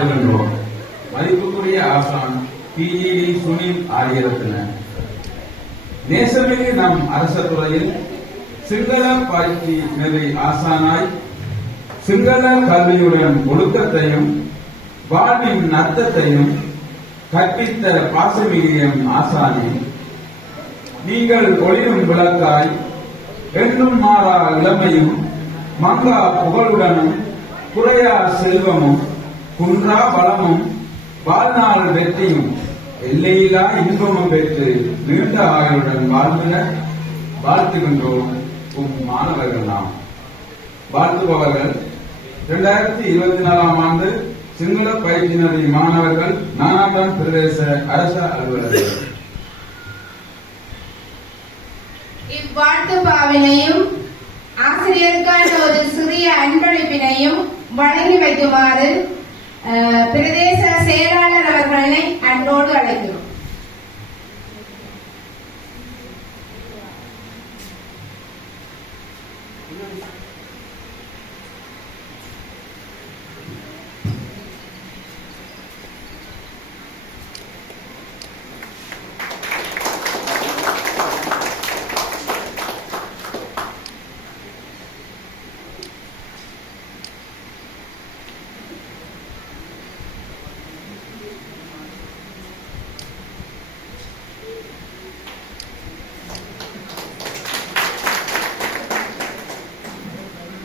வாழ்த்துகின்றோம். மதிப்புக்குரிய ஆசான் PGD சுனில் ஆரியரத்ன நேசமிகு நம் அரச துறையில் சிங்கள பயிற்சி நெறி ஆசானாய் சிங்கள கல்வியுடன் ஒழுக்கத்தையும் வாழ்வின் அர்த்தத்தையும் கற்பித்த பாசமிகியம் ஆசானே, நீங்கள் ஒளிரும் விளக்காய் என்றும் மாறா இளமையும் மங்கா புகழுடனும் குறையா செல்வமும் குன்றா பலமும் வாழ்நாள் வெற்றியும் எல்லையில்லா இன்பமும் பெற்று நீண்ட ஆயுளுடன் வாழ்ந்திட வாழ்த்துகின்றோம். மாணவர்கள் நாம் வாழ்த்துபவர்கள் 2024 ஆண்டு சிங்கள பயிற்சி நெறி மாணவர்கள் நானாட்டம் பிரதேச அரச அலுவலர்கள். இவ்வாழ்த்து பாவினையும் ஆசிரியருக்கான ஒரு சிறிய அன்பளிப்பினையும் வழங்கி வைக்குமாறு பிரதேச செயலாளர் அவர்களை அன்போடு அழைக்கிறோம்.